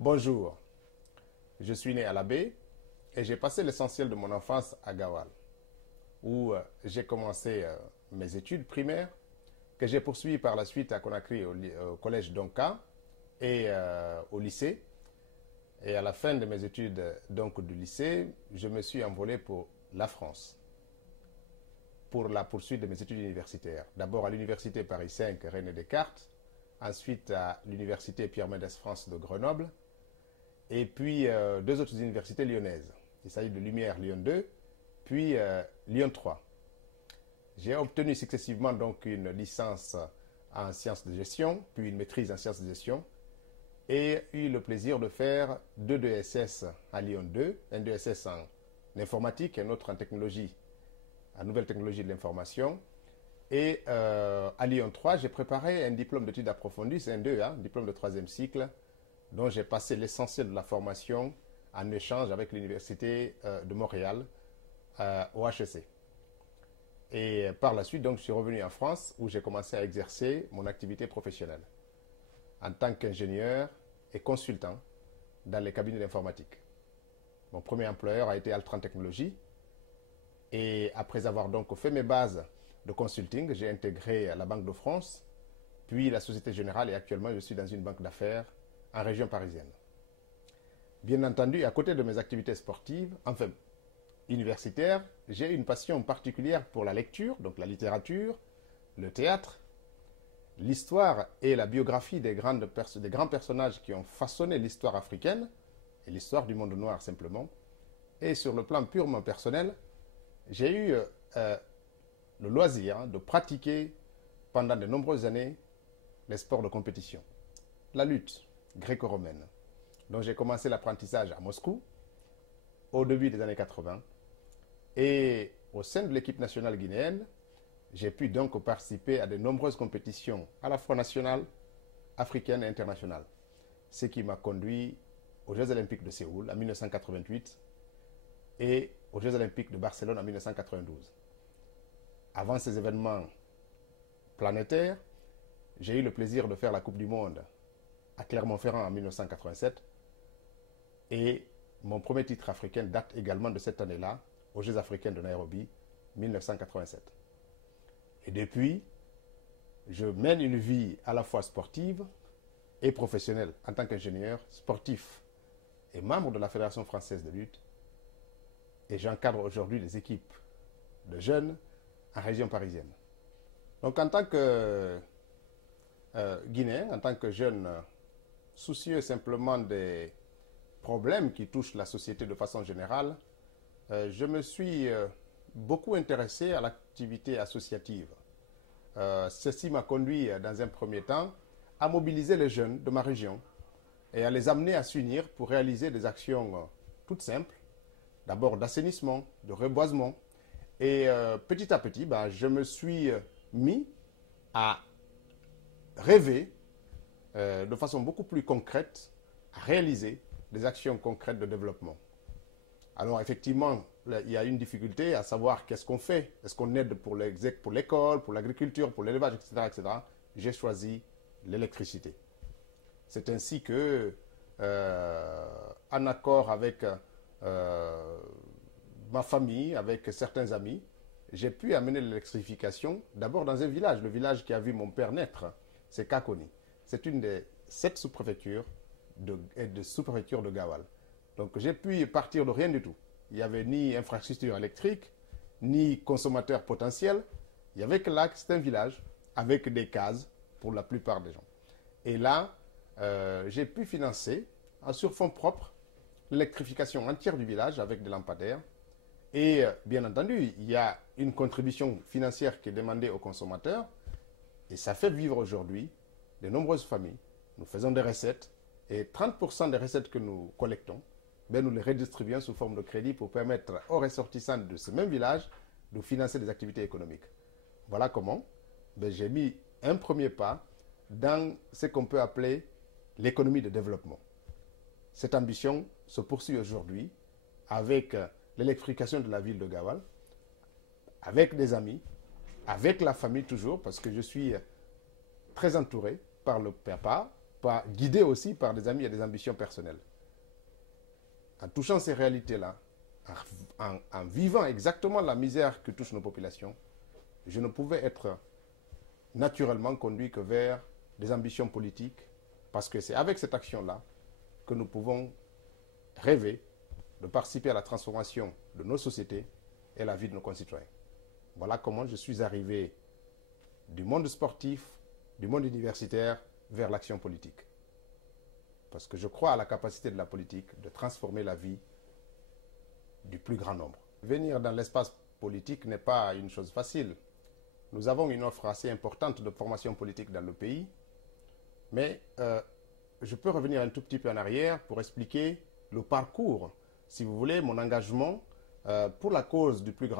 Bonjour, je suis né à la baie et j'ai passé l'essentiel de mon enfance à Gawal, où j'ai commencé mes études primaires, que j'ai poursuivies par la suite à Conakry au collège Donka et au lycée. Et à la fin de mes études donc du lycée, je me suis envolé pour la France, pour la poursuite de mes études universitaires. D'abord à l'université Paris 5 René Descartes, ensuite à l'université Pierre-Mendès France de Grenoble, et puis deux autres universités lyonnaises. Il s'agit de Lumière Lyon 2, puis Lyon 3. J'ai obtenu successivement donc une licence en sciences de gestion, puis une maîtrise en sciences de gestion, et eu le plaisir de faire deux DSS à Lyon 2, un DSS en informatique, un autre en technologie, en nouvelles technologies de l'information. Et à Lyon 3, j'ai préparé un diplôme d'études approfondies, c'est un 2, hein, diplôme de troisième cycle, dont j'ai passé l'essentiel de la formation en échange avec l'Université de Montréal au HEC. Et par la suite, donc, je suis revenu en France où j'ai commencé à exercer mon activité professionnelle en tant qu'ingénieur et consultant dans les cabinets d'informatique. Mon premier employeur a été Altran Technologies. Et après avoir donc fait mes bases de consulting, j'ai intégré la Banque de France, puis la Société Générale, et actuellement je suis dans une banque d'affaires en région parisienne. Bien entendu, à côté de mes activités sportives, enfin universitaires, j'ai une passion particulière pour la lecture, donc la littérature, le théâtre, l'histoire et la biographie des grands personnages qui ont façonné l'histoire africaine et l'histoire du monde noir simplement. Et sur le plan purement personnel, j'ai eu le loisir de pratiquer pendant de nombreuses années les sports de compétition. La lutte gréco-romaine, dont j'ai commencé l'apprentissage à Moscou au début des années 80. Et au sein de l'équipe nationale guinéenne, j'ai pu donc participer à de nombreuses compétitions, à la fois nationales, africaines et internationales. Ce qui m'a conduit aux Jeux Olympiques de Séoul en 1988 et aux Jeux Olympiques de Barcelone en 1992. Avant ces événements planétaires, j'ai eu le plaisir de faire la Coupe du Monde à Clermont-Ferrand en 1987 et mon premier titre africain date également de cette année-là, aux Jeux africains de Nairobi, 1987. Et depuis, je mène une vie à la fois sportive et professionnelle en tant qu'ingénieur sportif et membre de la Fédération française de lutte. Et j'encadre aujourd'hui des équipes de jeunes en région parisienne. Donc en tant que Guinéen, en tant que jeune soucieux simplement des problèmes qui touchent la société de façon générale, je me suis beaucoup intéressé à l'activité associative. Ceci m'a conduit dans un premier temps à mobiliser les jeunes de ma région et à les amener à s'unir pour réaliser des actions toutes simples, d'abord d'assainissement, de reboisement. Et petit à petit, je me suis mis à rêver de façon beaucoup plus concrète, à réaliser des actions concrètes de développement. Alors effectivement, il y a une difficulté à savoir qu'est-ce qu'on fait. Est-ce qu'on aide pour l'école, pour l'agriculture, pour l'élevage, etc., etc. J'ai choisi l'électricité. C'est ainsi que, en accord avec ma famille, avec certains amis, j'ai pu amener l'électrification d'abord dans un village, le village qui a vu mon père naître, c'est Kakoni. C'est une des 7 sous-préfectures de Gawal. Donc j'ai pu partir de rien du tout. Il n'y avait ni infrastructure électrique, ni consommateur potentiel. Il n'y avait que là, c'est un village avec des cases pour la plupart des gens. Et là, j'ai pu financer, sur fonds propres, l'électrification entière du village avec des lampadaires. Et bien entendu, il y a une contribution financière qui est demandée aux consommateurs. Et ça fait vivre aujourd'hui de nombreuses familles. Nous faisons des recettes. Et 30% des recettes que nous collectons, nous les redistribuons sous forme de crédit pour permettre aux ressortissants de ce même village de financer des activités économiques. Voilà comment j'ai mis un premier pas dans ce qu'on peut appeler l'économie de développement. Cette ambition se poursuit aujourd'hui avec l'électrification de la ville de Gawal, avec des amis, avec la famille toujours, parce que je suis très entouré par le papa, guidé aussi par des amis et des ambitions personnelles. En touchant ces réalités-là, en vivant exactement la misère que touchent nos populations, je ne pouvais être naturellement conduit que vers des ambitions politiques, parce que c'est avec cette action-là que nous pouvons rêver de participer à la transformation de nos sociétés et la vie de nos concitoyens. Voilà comment je suis arrivé du monde sportif, du monde universitaire, vers l'action politique. Parce que je crois à la capacité de la politique de transformer la vie du plus grand nombre. Venir dans l'espace politique n'est pas une chose facile. Nous avons une offre assez importante de formation politique dans le pays, mais je peux revenir un tout petit peu en arrière pour expliquer le parcours, si vous voulez, mon engagement pour la cause du plus grand